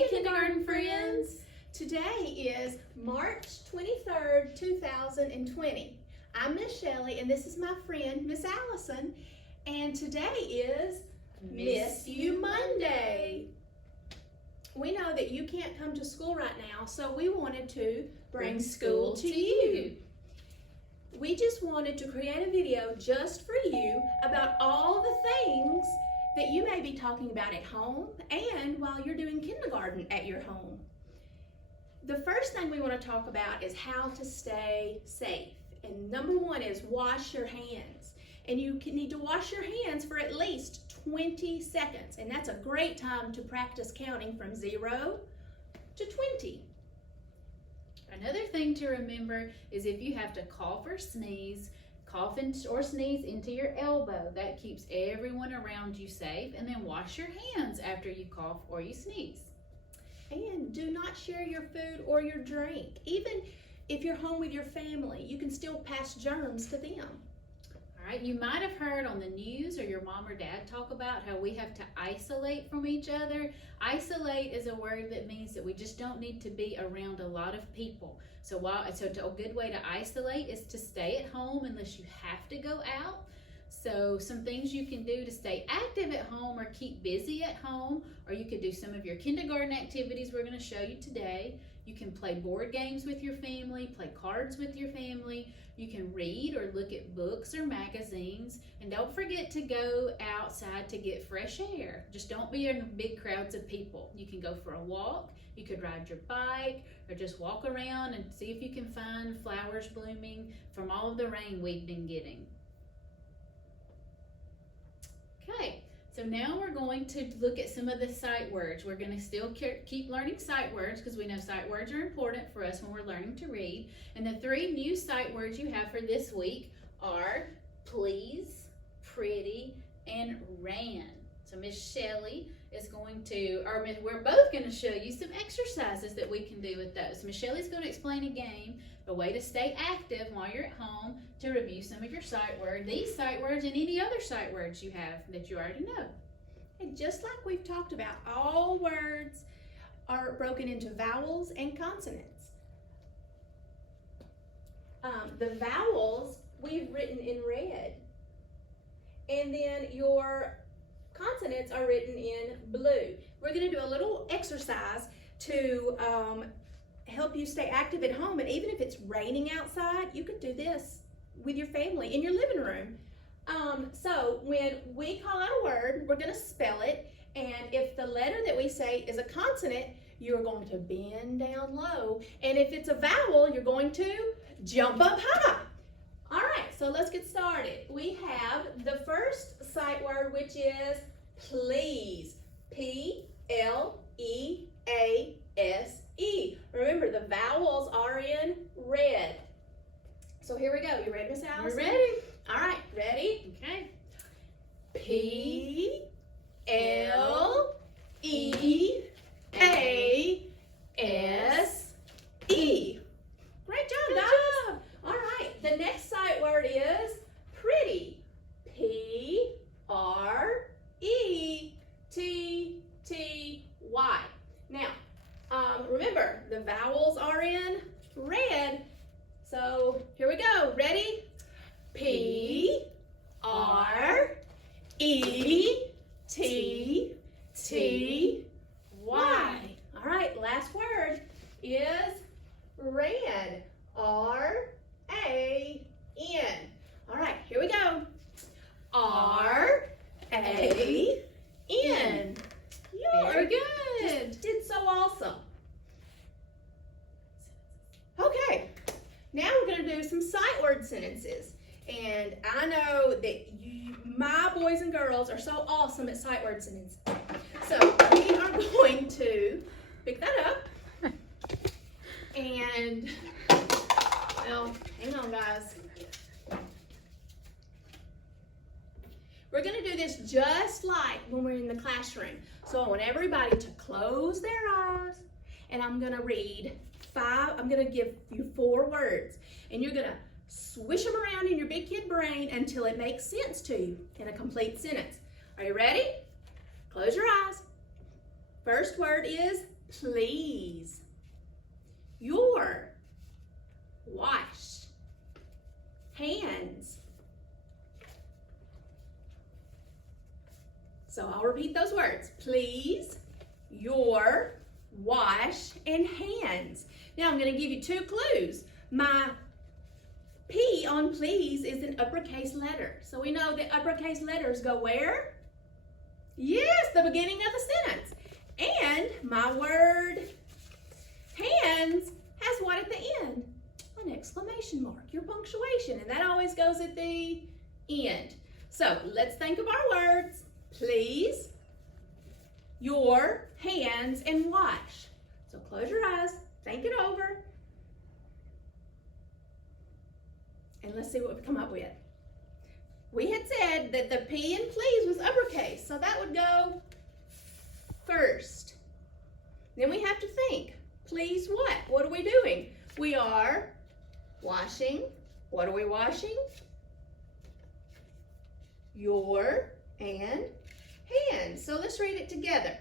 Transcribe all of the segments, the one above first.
Hey, kindergarten friends! Today is March 23rd, 2020. I'm Miss Shelley, and this is my friend, Miss Allison, and today is Miss You Monday. We know that you can't come to school right now, so we wanted to bring school to you. We just wanted to create a video just for you about all the things that you may be talking about at home and while you're doing kindergarten at your home. The first thing we want to talk about is how to stay safe. And number one is wash your hands. And you need to wash your hands for at least 20 seconds. And that's a great time to practice counting from 0 to 20. Another thing to remember is if you have to cough or sneeze, or sneeze into your elbow. That keeps everyone around you safe. And then wash your hands after you cough or you sneeze. And do not share your food or your drink. Even if you're home with your family, you can still pass germs to them. All right, you might have heard on the news or your mom or dad talk about how we have to isolate from each other. Isolate is a word that means that we just don't need to be around a lot of people. So a good way to isolate is to stay at home unless you have to go out. So some things you can do to stay active at home or keep busy at home, or you could do some of your kindergarten activities we're going to show you today. You can play board games with your family, play cards with your family. You can read or look at books or magazines. And don't forget to go outside to get fresh air. Just don't be in big crowds of people. You can go for a walk. You could ride your bike or just walk around and see if you can find flowers blooming from all of the rain we've been getting. Okay, so now we're going to look at some of the sight words. We're going to still keep learning sight words because we know sight words are important for us when we're learning to read. And the 3 new sight words you have for this week are please, pretty, and ran. So Miss Shelley is going to, or we're both going to show you some exercises that we can do with those. Miss Shelley's going to explain a game, a way to stay active while you're at home, to review some of your sight words, these sight words, and any other sight words you have that you already know. And just like we've talked about, all words are broken into vowels and consonants. The vowels we've written in red, and then your consonants are written in blue. We're going to do a little exercise to help you stay active at home, and even if it's raining outside, you could do this with your family in your living room. So when we call out a word, we're going to spell it, and if the letter that we say is a consonant, you're going to bend down low, and if it's a vowel, you're going to jump up high. All right, so let's get started. We have the first sight word, which is please. P-L-E-A-S-E. Remember, the vowels are in red. So here we go. You ready, Miss Allison? We're ready. All right, ready? Okay. P-L-E-A-S-E. Great job, guys. All right, the next sight word is pretty. P-R-E-T-T-Y. Now, remember, the vowels are in red. So here we go. Ready? P-R-E-T-T-Y. All right, last word is ran. R-A-N. All right, here we go. R-A-N. Very good. Did so awesome. Okay, now we're going to do some sight word sentences. And I know that my boys and girls are so awesome at sight word sentences. So we are going to pick that up. And, well, hang on, guys. We're going to do this just like when we're in the classroom. So I want everybody to close their eyes, and I'm going to read 5. I'm going to give you 4 words, and you're going to swish them around in your big kid brain until it makes sense to you in a complete sentence. Are you ready? Close your eyes. First word is please. Your wash hands. So I'll repeat those words. Please, your, wash, and hands. Now I'm going to give you 2 clues. My P on please is an uppercase letter. So we know that uppercase letters go where? Yes, the beginning of the sentence. And my word hands has what at the end? An exclamation mark, your punctuation, and that always goes at the end. So let's think of our words. Please, your, hands, and wash. So close your eyes, think it over, and let's see what we come up with. We had said that the P in please was uppercase, so that would go first. Then we have to think, please what? What are we doing? We are washing. What are we washing? Your and hands. So let's read it together.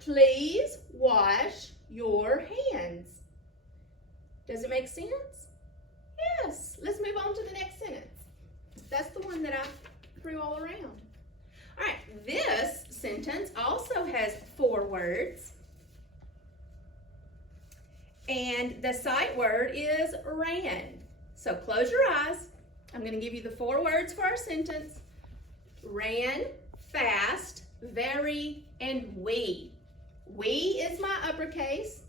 Please wash your hands. Does it make sense? Yes. Let's move on to the next sentence. That's the one that I threw all around. All right, this sentence also has 4 words. And the sight word is ran. So close your eyes. I'm going to give you the 4 words for our sentence. Ran, fast, very, and we. We is my uppercase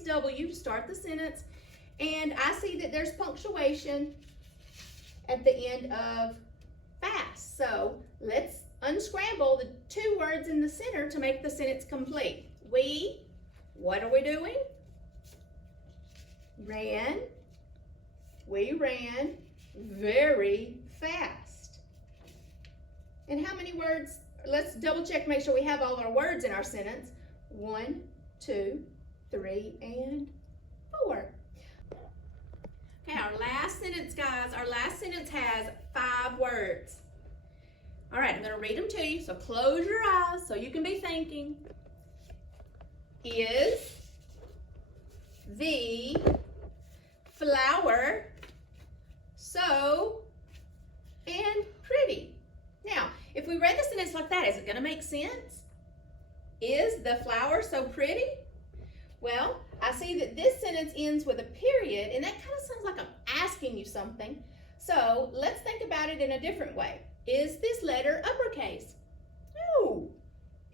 W to start the sentence. And I see that there's punctuation at the end of fast. So let's unscramble the 2 words in the center to make the sentence complete. We, what are we doing? Ran. We ran very fast. And how many words? Let's double check, make sure we have all our words in our sentence. 1, 2, 3, and 4. Okay, our last sentence, guys. Our last sentence has 5 words. All right, I'm going to read them to you, so close your eyes so you can be thinking. Is the flower so and pretty? Now, if we read the sentence like that, is it going to make sense? Is the flower so pretty? Well, I see that this sentence ends with a period, and that kind of sounds like I'm asking you something. So let's think about it in a different way. Is this letter uppercase? No.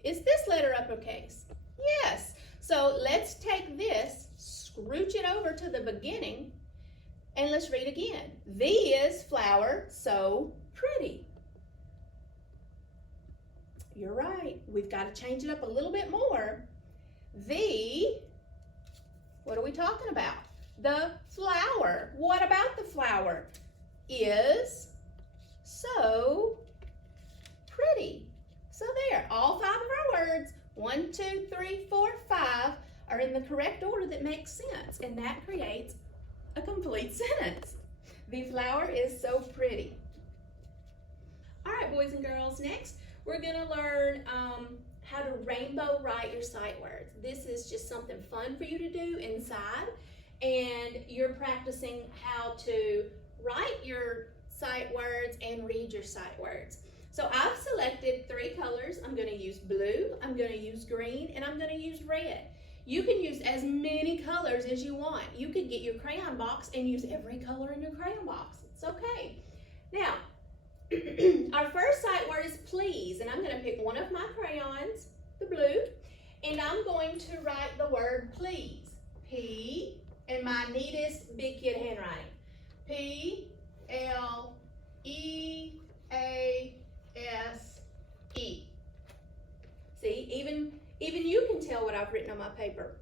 Is this letter uppercase? Yes. So let's take this, scrooch it over to the beginning, and let's read again. The is flower so pretty. You're right. We've got to change it up a little bit more. The, what are we talking about? The flower. What about the flower? Is so pretty. So there, all 5 of our words, 1, 2, 3, 4, 5, are in the correct order that makes sense, and that creates a complete sentence. The flower is so pretty. All right, boys and girls, next we're going to learn how to rainbow write your sight words. This is just something fun for you to do inside, and you're practicing how to write your sight words and read your sight words. So I've selected 3 colors. I'm going to use blue, I'm going to use green, and I'm going to use red. You can use as many colors as you want. You could get your crayon box and use every color in your crayon box. It's okay. Now, our first sight word is please, and I'm going to pick one of my crayons, the blue, and I'm going to write the word please. P, in my neatest big kid handwriting. P-L-E-A-S-E. See, even you can tell what I've written on my paper.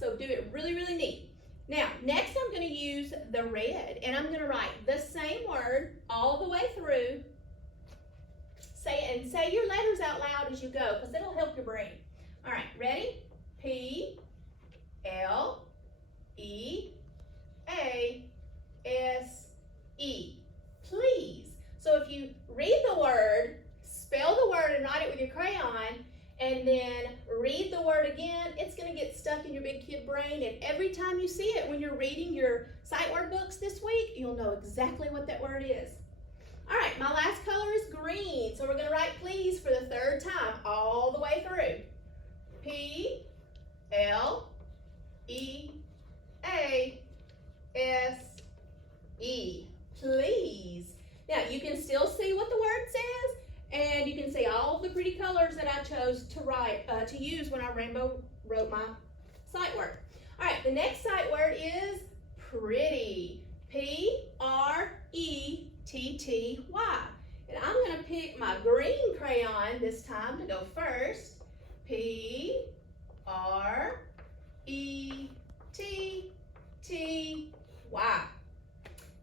So do it really, really neat. Now, next I'm going to use the red, and I'm going to write the same word all the way through. Say your letters out loud as you go, because it'll help your brain. All right, ready? P-L-E-A-S-E. Please. So if you read the word, spell the word and write it with your crayon, and then read the word again, it's going to gonna get stuck in your big kid brain, and every time you see it when you're reading your sight word books this week, you'll know exactly what that word is. All right, my last color is green, so we're gonna write please for the third time all the way through. P-L-E-A-S-E, please. Now, you can still see what the word says, and you can see all the pretty colors that I chose to write, to use when I rainbow wrote my sight word. All right, the next sight word is pretty. P-R-E-T-T-Y. And I'm gonna pick my green crayon this time to go first. P-R-E-T-T-Y.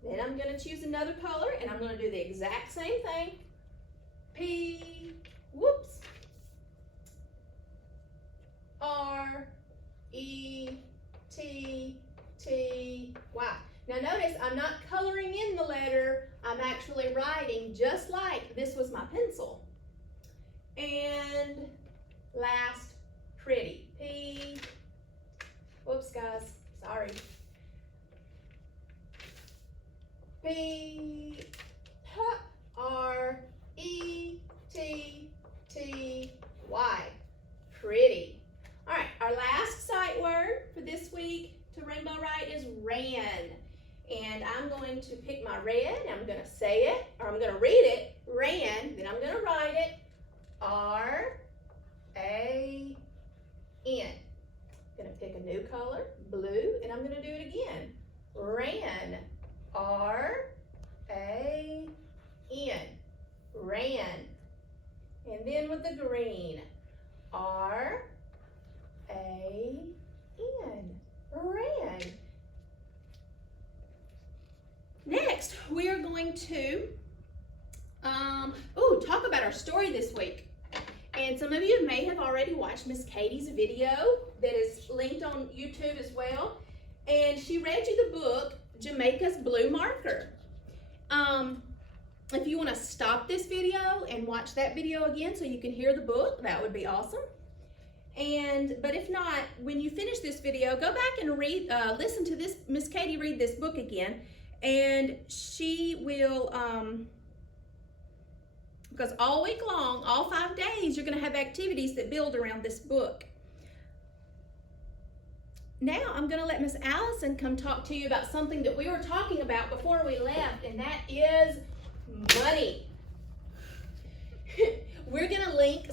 Then I'm gonna choose another color, and I'm gonna do the exact same thing. R-E-T-T-Y. Now notice I'm not coloring in the letter, I'm actually writing just like this was my pencil. And last, pretty. Whoops guys, sorry. P-R-E-T-T-Y. Pretty. All right, our last sight word for this week to rainbow write is ran. And I'm going to pick my red, I'm going to say it, or I'm going to read it, ran, then I'm going to write it, R-A-N. I'm going to pick a new color, blue, and I'm going to do it again. Ran, R-A-N, ran. And then with the green, R-A-N, ran. Next, we are going to talk about our story this week. And some of you may have already watched Miss Katie's video that is linked on YouTube as well. And she read you the book, Jamaica's Blue Marker. If you want to stop this video and watch that video again so you can hear the book, that would be awesome. But if not, when you finish this video, go back and listen to this Miss Katie read this book again. And she will, because all week long, all 5 days, you're going to have activities that build around this book. Now I'm going to let Miss Allison come talk to you about something that we were talking about before we left, and that is money. I'm going to link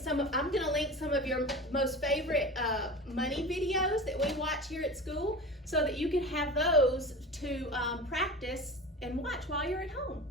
some of your most favorite money videos that we watch here at school so that you can have those to practice and watch while you're at home.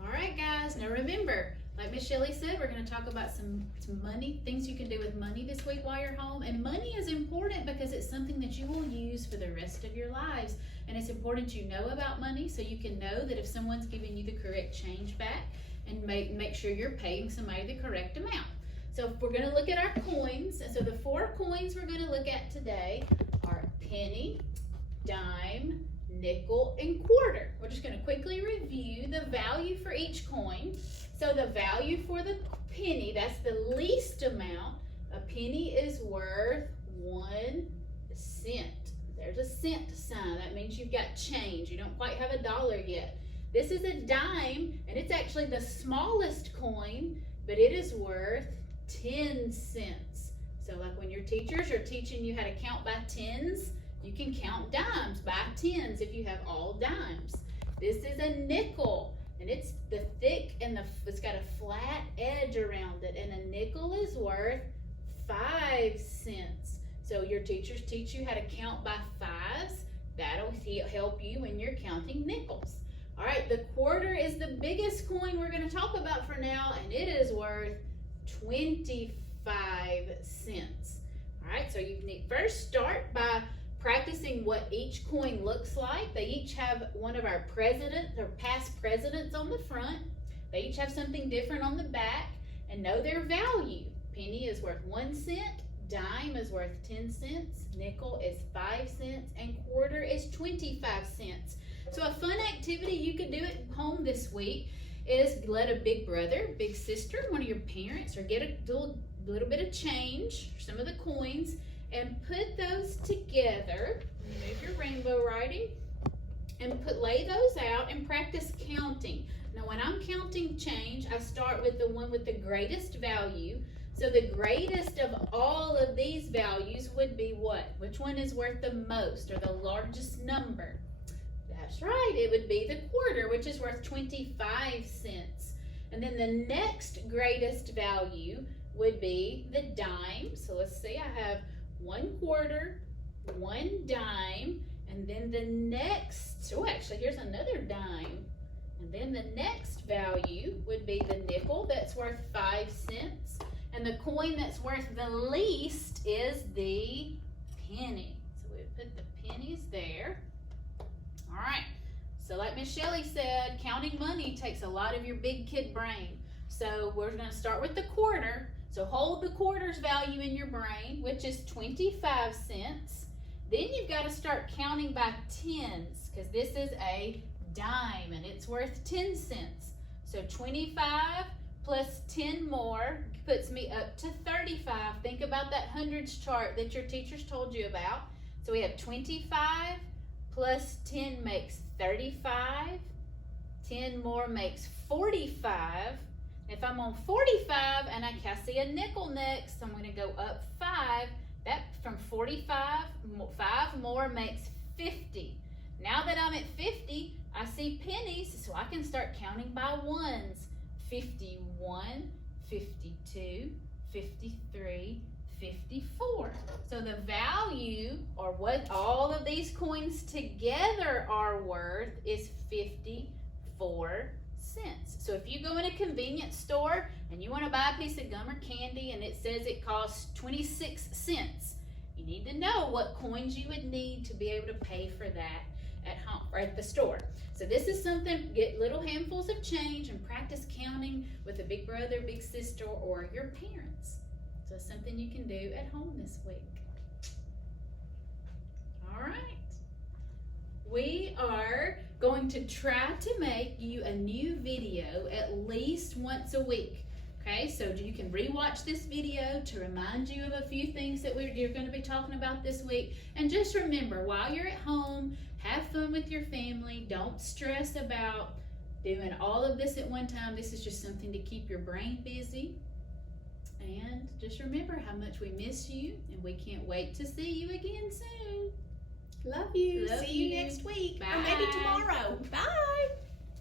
All right, guys. Now remember, like Miss Shelley said, we're going to talk about some money, things you can do with money this week while you're home. And money is important because it's something that you will use for the rest of your lives. And it's important you know about money so you can know that if someone's giving you the correct change back, and make sure you're paying somebody the correct amount. So we're going to look at our coins. And so the 4 coins we're going to look at today are penny, dime, nickel, and quarter. We're just going to quickly review the value for each coin. So the value for the penny, that's the least amount. A penny is worth 1 cent. There's a cent sign. That means you've got change. You don't quite have a dollar yet. This is a dime, and it's actually the smallest coin, but it is worth 10 cents. So like when your teachers are teaching you how to count by tens, you can count dimes by tens if you have all dimes. This is a nickel, and it's the thick and it's got a flat edge around it, and a nickel is worth 5 cents. So your teachers teach you how to count by fives. That'll help you when you're counting nickels. All right, the quarter is the biggest coin we're going to talk about for now, and it is worth 25 cents. All right, so you need first start by practicing what each coin looks like. They each have one of our presidents or past presidents on the front. They each have something different on the back, and know their value. Penny is worth 1 cent, dime is worth 10 cents, nickel is 5 cents, and quarter is 25 cents. So a fun activity you could do at home this week is let a big brother, big sister, one of your parents, or get a little bit of change, some of the coins, and put those together. Move your rainbow writing and lay those out and practice counting. Now when I'm counting change, I start with the one with the greatest value. So the greatest of all of these values would be what? Which one is worth the most or the largest number? That's right, it would be the quarter, which is worth 25 cents. And then the next greatest value would be the dime. So let's see, I have 1 quarter, 1 dime, and then the next, oh actually here's another dime. And then the next value would be the nickel, that's worth 5 cents. And the coin that's worth the least is the penny. So we put the pennies there. All right, so like Miss Shelley said, counting money takes a lot of your big kid brain. So we're gonna start with the quarter. So hold the quarter's value in your brain, which is 25 cents. Then you've got to start counting by tens, because this is a dime and it's worth 10 cents. So 25 plus 10 more puts me up to 35. Think about that hundreds chart that your teachers told you about. So we have 25 plus 10 makes 35. 10 more makes 45. If I'm on 45 and I see a nickel next, I'm going to go up 5. That from 45, 5 more makes 50. Now that I'm at 50, I see pennies, so I can start counting by ones. 51, 52, 53, 54. So the value, or what all of these coins together are worth, is 54 cents. So if you go in a convenience store and you want to buy a piece of gum or candy and it says it costs 26 cents, you need to know what coins you would need to be able to pay for that at home or at the store. So this is something, get little handfuls of change and practice counting with a big brother, big sister, or your parents. So it's something you can do at home this week. All right. We are going to try to make you a new video at least once a week. Okay, so you can rewatch this video to remind you of a few things that you're going to be talking about this week. And just remember, while you're at home, have fun with your family. Don't stress about doing all of this at one time. This is just something to keep your brain busy. And just remember how much we miss you, and we can't wait to see you again soon. Love you. Love See you you. next week. Bye. Or maybe tomorrow. Bye.